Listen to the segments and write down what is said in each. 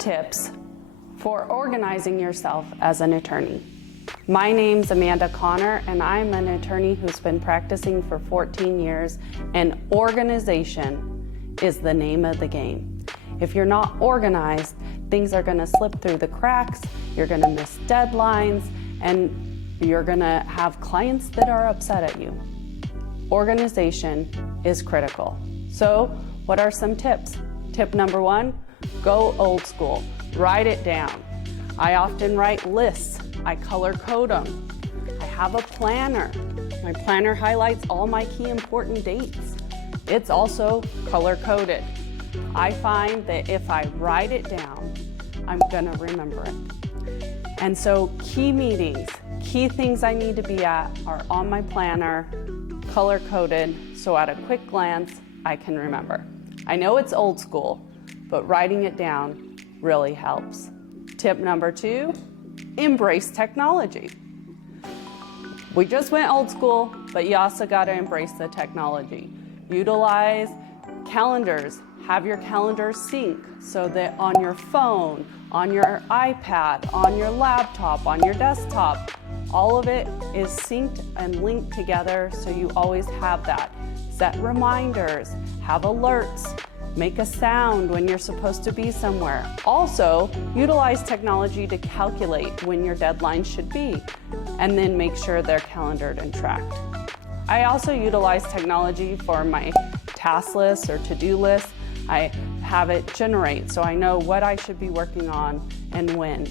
tips for organizing yourself as an attorney. My name's Amanda Connor, and I'm an attorney who's been practicing for 14 years, and organization is the name of the game. If you're not organized, things are gonna slip through the cracks, you're gonna miss deadlines, and you're gonna have clients that are upset at you. Organization is critical. So, what are some tips? Tip number one, go old school. Write it down. I often write lists. I color code them. I have a planner. My planner highlights all my key important dates. It's also color coded. I find that if I write it down, I'm gonna remember it. And so key meetings, key things I need to be at are on my planner, color coded, so at a quick glance, I can remember. I know it's old school, but writing it down really helps. Tip number two, embrace technology. We just went old school, but you also gotta embrace the technology. Utilize calendars. Have your calendar sync so that on your phone, on your iPad, on your laptop, on your desktop, all of it is synced and linked together so you always have that. Set reminders, have alerts, make a sound when you're supposed to be somewhere. Also, utilize technology to calculate when your deadline should be, and then make sure they're calendared and tracked. I also utilize technology for my task list or to-do list. I have it generate so I know what I should be working on and when.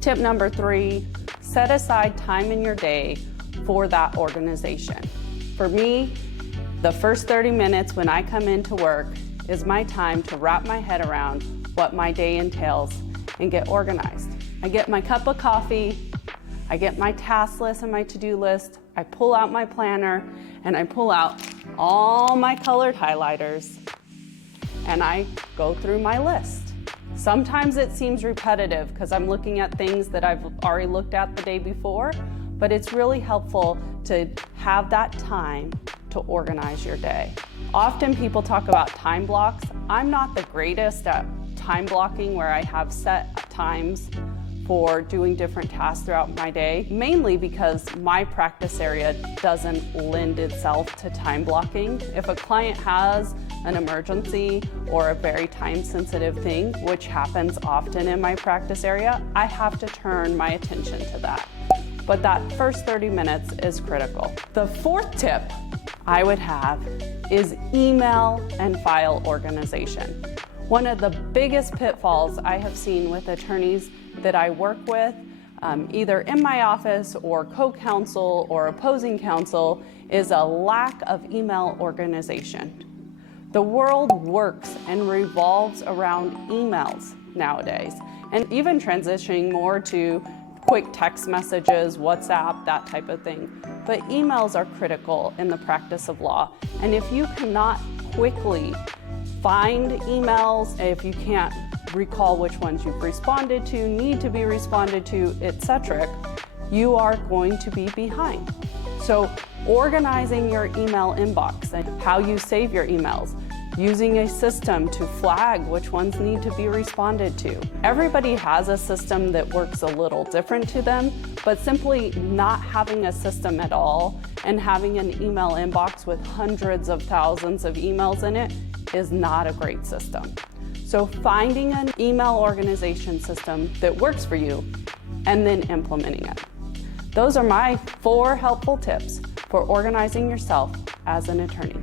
Tip number three, set aside time in your day for that organization. For me, the first 30 minutes when I come into work is my time to wrap my head around what my day entails and get organized. I get my cup of coffee, I get my task list and my to-do list, I pull out my planner, and I pull out all my colored highlighters, and I go through my list. Sometimes it seems repetitive because I'm looking at things that I've already looked at the day before, but it's really helpful to have that time to organize your day. Often people talk about time blocks. I'm not the greatest at time blocking where I have set times for doing different tasks throughout my day, mainly because my practice area doesn't lend itself to time blocking. If a client has an emergency or a very time-sensitive thing, which happens often in my practice area, I have to turn my attention to that. But that first 30 minutes is critical. The fourth tip I would have is email and file organization. One of the biggest pitfalls I have seen with attorneys that I work with, either in my office or co-counsel or opposing counsel, is a lack of email organization. The world works and revolves around emails nowadays, and even transitioning more to quick text messages, WhatsApp, that type of thing. But emails are critical in the practice of law. And if you cannot quickly find emails, if you can't recall which ones you've responded to, need to be responded to, etc., you are going to be behind. So organizing your email inbox and how you save your emails, using a system to flag which ones need to be responded to. Everybody has a system that works a little different to them, but simply not having a system at all and having an email inbox with hundreds of thousands of emails in it is not a great system. So finding an email organization system that works for you and then implementing it. Those are my 4 helpful tips for organizing yourself as an attorney.